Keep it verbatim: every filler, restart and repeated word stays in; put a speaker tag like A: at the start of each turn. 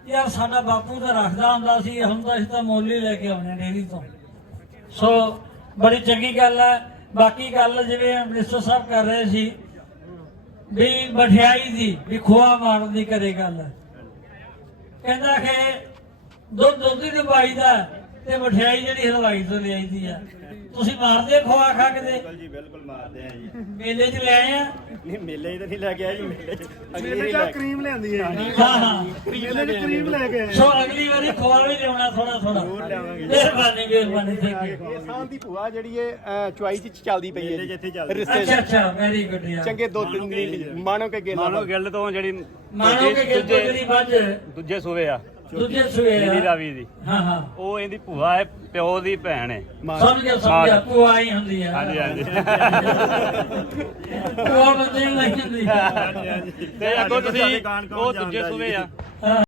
A: यार साडा बापू तो रखदा हुंदा सी, हुण तां असीं तां मुੱਲ ही लैके आउणे डेयरी तो। सो बड़ी चंगी गल है। बाकी गल जिवें मिनिस्टर साहब कर रहे सी भी मठियाई दी भी खोआ मारन दी करे गल, कहंदा कि दुध दुध ही दवाई दा ते मठियाई जिहड़ी हलवाई तो ले आईदी है। ਤੁਸੀਂ ਮਾਰਦੇ खोआ खा के?
B: बिल्कुल जी, बिल्कुल मारते हैं जी।
A: मेले च ले आए हैं?
B: नहीं मेले ही तो नहीं लेके आए जी, मेले च
C: मेले च क्रीम लेंदी है।
A: हाँ हाँ,
C: मेले च क्रीम लेके आए।
A: सो अगली बारी खोआ भी लियाउणा थोड़ा थोड़ा। मेहरबानी मेहरबानी, थैंक यू।
D: ਇਹ ਸਾਂ ਦੀ ਭੂਆ ਜਿਹੜੀ ਹੈ ਚੁਆਈ ਚ ਚੱਲਦੀ ਪਈ ਹੈ
B: मेले
D: ਜੀ।
B: जिथे चलते
D: ਰਿਸ਼ਤੇ
A: अच्छा अच्छा, वेरी गुड यार।
D: ਚੰਗੇ ਦੁੱਧ ਦੀ ਮਾਣੋ ਕੇ ਗੇਲਾ
E: ਮਾਨੋ ਗਿੱਲ ਤੋਂ ਜਿਹੜੀ
A: ਮਾਨੋ ਕਿ ਗਿਲ ਤੋਂ ਜਿਹੜੀ ਵੱਜ
E: ਦੂਜੇ ਸੂਏ ਆ
A: ਦੂਜੇ ਸੂਏ
E: ਨੀਲੀ
A: ਆ।
E: ਰਾਵੀ ਦੀ,
A: ਹਾਂ ਹਾਂ,
E: ਉਹ ਇਹਦੀ ਭੂਆ ਹੈ, ਪਿਓ ਦੀ ਭੈਣ ਹੈ।
A: ਸਮਝ ਗਿਆ ਸਮਝ ਗਿਆ, ਭੂਆ ਆਈ ਹੁੰਦੀ ਆ।
E: ਹਾਂਜੀ ਹਾਂਜੀ
A: ਭੂਆ ਬੰਦੇ ਨੂੰ ਨਹੀਂ ਹੁੰਦੀ।
E: ਤੇ ਅੱਗੋਂ ਤੁਸੀਂ ਉਹ ਦੂਜੇ ਸੂਏ ਆ।